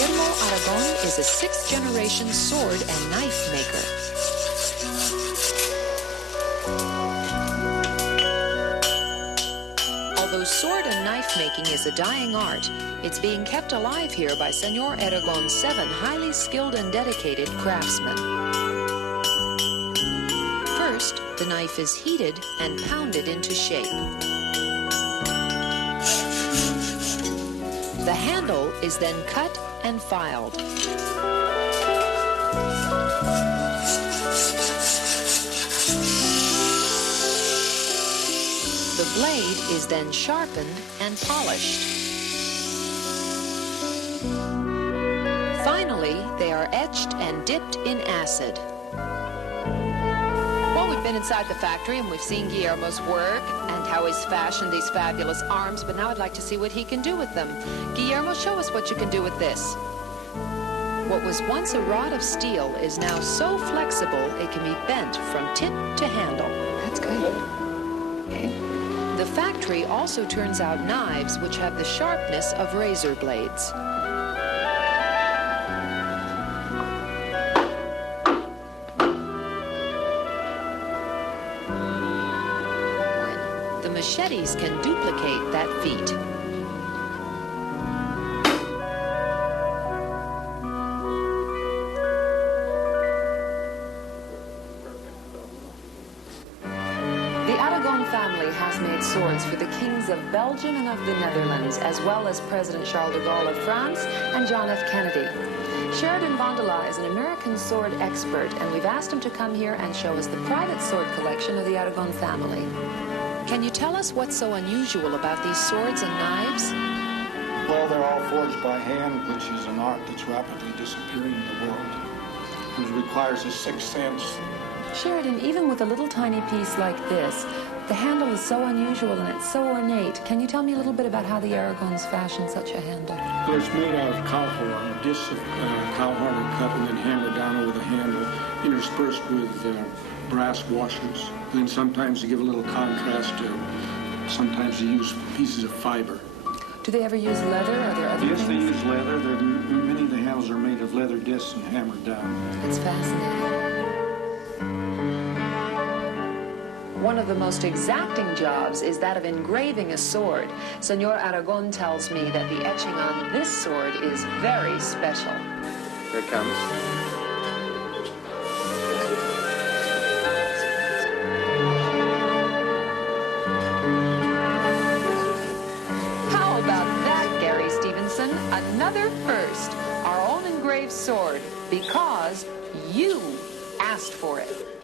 Guillermo Aragon is a sixth-generation sword and knife maker. Although sword and knife making is a dying art, it's being kept alive here by Señor Aragon's 7 highly skilled and dedicated craftsmen. First, the knife is heated and pounded into shape. The handle is then cut and filed. The blade is then sharpened and polished. Finally, they are etched and dipped in acid. Well, we've been inside the factory and we've seen Guillermo's work and how he's fashioned these fabulous arms, but now I'd like to see what he can do with them. Guillermo, show us what you can do with this. What was once a rod of steel is now so flexible it can be bent from tip to handle. That's good. Okay. The factory also turns out knives which have the sharpness of razor blades. The machetes can duplicate that feat. The Aragon family has made swords for the kings of Belgium and of the Netherlands, as well as President Charles de Gaulle of France and John F. Kennedy. Sheridan Vandela is an American sword expert, and we've asked him to come here and show us the private sword collection of the Aragon family. Can you tell us what's so unusual about these swords and knives? Well, they're all forged by hand, which is an art that's rapidly disappearing in the world. It requires a sixth sense. Sheridan, even with a little tiny piece like this, the handle is so unusual and it's so ornate. Can you tell me a little bit about how the Aragons fashioned such a handle? Well, it's made out of cow horn. Discs of cow horn are cut and then hammered down over the handle, interspersed with brass washers. And then sometimes to give a little contrast sometimes they use pieces of fiber. Do they ever use leather? Are there other Yes, things? they use leather. Many of the handles are made of leather discs and hammered down. That's fascinating. One of the most exacting jobs is that of engraving a sword. Señor Aragon tells me that the etching on this sword is very special. Here it comes. How about that, Gary Stevenson? Another first. Our own engraved sword, because you asked for it.